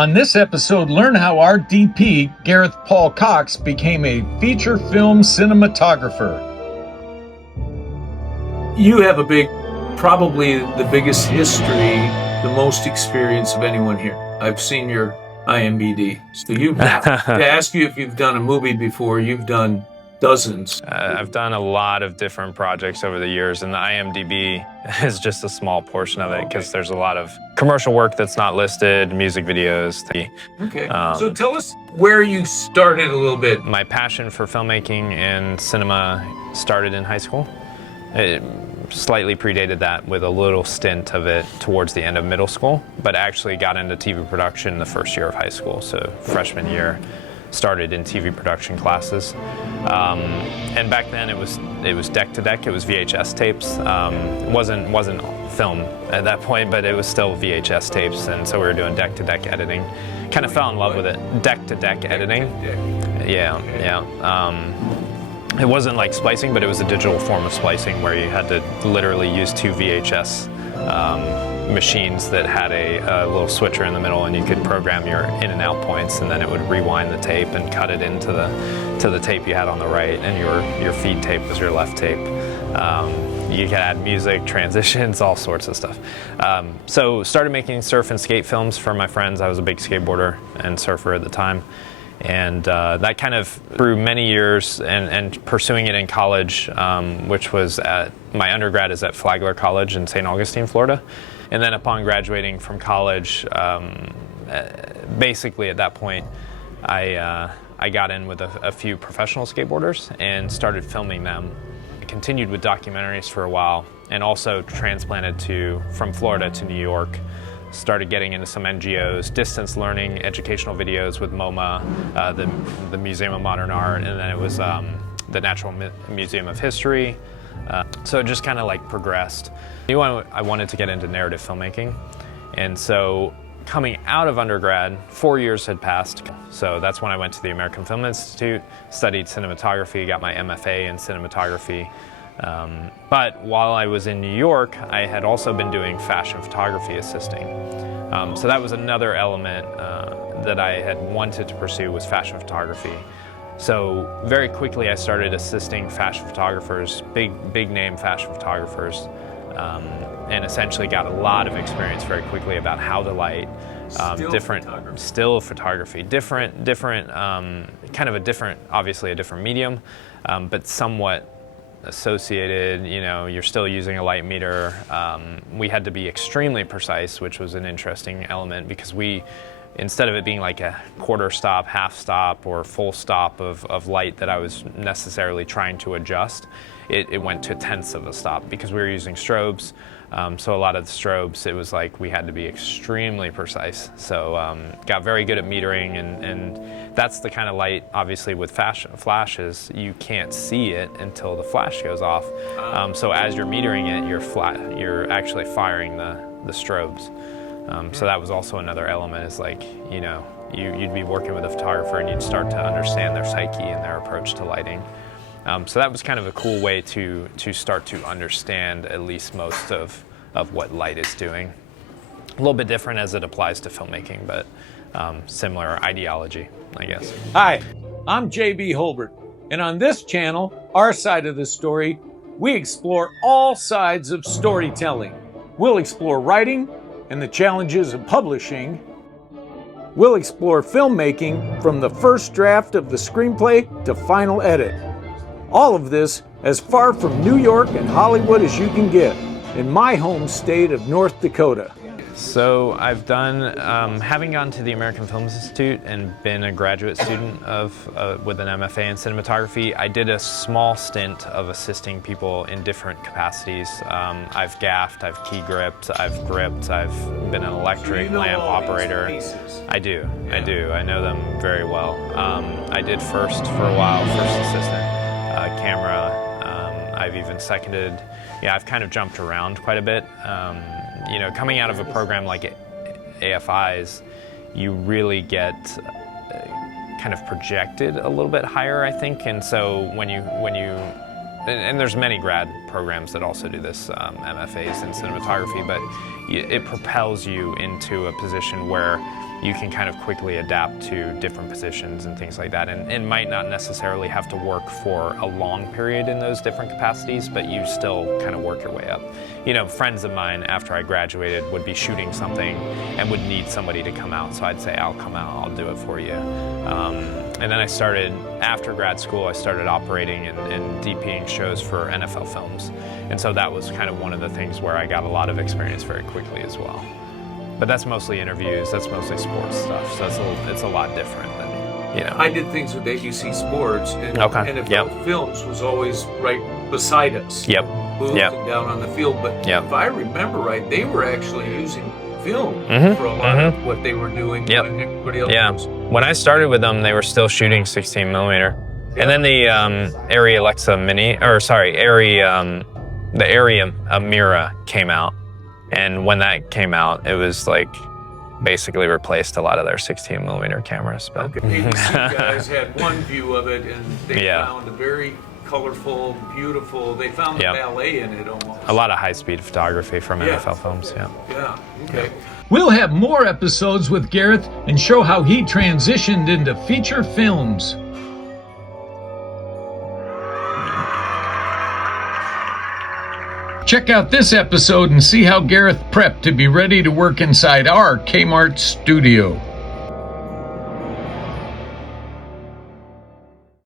On this episode, learn how our DP, Gareth Paul Cox, became a feature film cinematographer. You have probably the biggest history, the most experience of anyone here. I've seen your IMDb. So to ask you if you've done a movie before, you've done dozens. I've done a lot of different projects over the years, and the IMDb is just a small portion of it because there's a lot of commercial work that's not listed, music videos. Okay, so tell us where you started a little bit. My passion for filmmaking and cinema started in high school. It slightly predated that with a little stint of it towards the end of middle school, but actually got into TV production the first year of high school, so freshman year. Started in TV production classes, and back then it was deck to deck. It was VHS tapes. It wasn't film at that point, but it was still VHS tapes, and so we were doing deck to deck editing. Kind of fell in love with it. Deck to deck editing. Yeah. It wasn't like splicing, but it was a digital form of splicing where you had to literally use two VHS machines that had a little switcher in the middle, and you could program your in and out points, and then it would rewind the tape and cut it into the tape you had on the right, and your feed tape was your left tape. You could add music, transitions, all sorts of stuff. So started making surf and skate films for my friends. I was a big skateboarder and surfer at the time. And that kind of through many years and pursuing it in college, which was my undergrad is at Flagler College in St. Augustine, Florida. And then upon graduating from college, basically at that point, I got in with a few professional skateboarders and started filming them. I continued with documentaries for a while, and also transplanted from Florida to New York. Started getting into some NGOs, distance learning, educational videos with MoMA, the Museum of Modern Art, and then it was the Natural Museum of History. So it just kind of like progressed. I knew I wanted to get into narrative filmmaking, and so coming out of undergrad, 4 years had passed. So that's when I went to the American Film Institute, studied cinematography, got my MFA in cinematography. But while I was in New York, I had also been doing fashion photography assisting. So that was another element that I had wanted to pursue, was fashion photography. So very quickly I started assisting fashion photographers, big name fashion photographers, and essentially got a lot of experience very quickly about how to light, still photography, different, kind of a different, obviously a different medium, but somewhat associated. You're still using a light meter. We had to be extremely precise, which was an interesting element because instead of it being like a quarter stop, half stop, or full stop of light that I was necessarily trying to adjust, it went to tenths of a stop because we were using strobes. So a lot of the strobes, it was like we had to be extremely precise. So got very good at metering, and that's the kind of light, obviously with flashes, you can't see it until the flash goes off. So as you're metering it, you're actually firing the strobes. So that was also another element, is like, you'd be working with a photographer and you'd start to understand their psyche and their approach to lighting. So that was kind of a cool way to start to understand at least most of what light is doing. A little bit different as it applies to filmmaking, but similar ideology, I guess. Hi, I'm JB Holbert, and on this channel, Our Side of the Story, we explore all sides of storytelling. We'll explore writing and the challenges of publishing. We'll explore filmmaking from the first draft of the screenplay to final edit. All of this as far from New York and Hollywood as you can get, in my home state of North Dakota. So I've done, having gone to the American Film Institute and been a graduate student with an MFA in cinematography, I did a small stint of assisting people in different capacities. I've gaffed, I've key gripped, I've gripped, I've been an electric lamp operator. I do. I know them very well. I did first for a while, first assistant, camera. I've even seconded. I've kind of jumped around quite a bit. Coming out of a program like AFI's, you really get kind of projected a little bit higher, I think. And so and there's many grad programs that also do this, MFAs in cinematography, but it propels you into a position where you can kind of quickly adapt to different positions and things like that, and might not necessarily have to work for a long period in those different capacities, but you still kind of work your way up. You know, friends of mine after I graduated would be shooting something and would need somebody to come out, so I'd say, I'll come out, I'll do it for you. And then I started, after grad school, I started operating and DPing shows for NFL films. And so that was kind of one of the things where I got a lot of experience very quickly as well. But that's mostly interviews, that's mostly sports stuff, so it's a lot different than, you know. I did things with ABC Sports, and Okay. NFL Films was always right beside us. Yep. Booth Yep. and down on the field, but Yep. if I remember right, they were actually using film for a lot of what they were doing Yep. when everybody else Yeah. was. When I started with them, they were still shooting 16 millimeter. Yeah. And then the Arri Alexa Mini, or sorry, the Arri Mira came out. And when that came out, it was like basically replaced a lot of their 16 millimeter cameras. But Okay. ABC guys had one view of it, and they Yeah. found a very colorful, beautiful, they found the Yep. ballet in it almost. a lot of high-speed photography from Yeah. NFL films, yeah. Yeah, okay. We'll have more episodes with Gareth and show how he transitioned into feature films. Check out this episode and see how Gareth prepped to be ready to work inside our Kmart studio.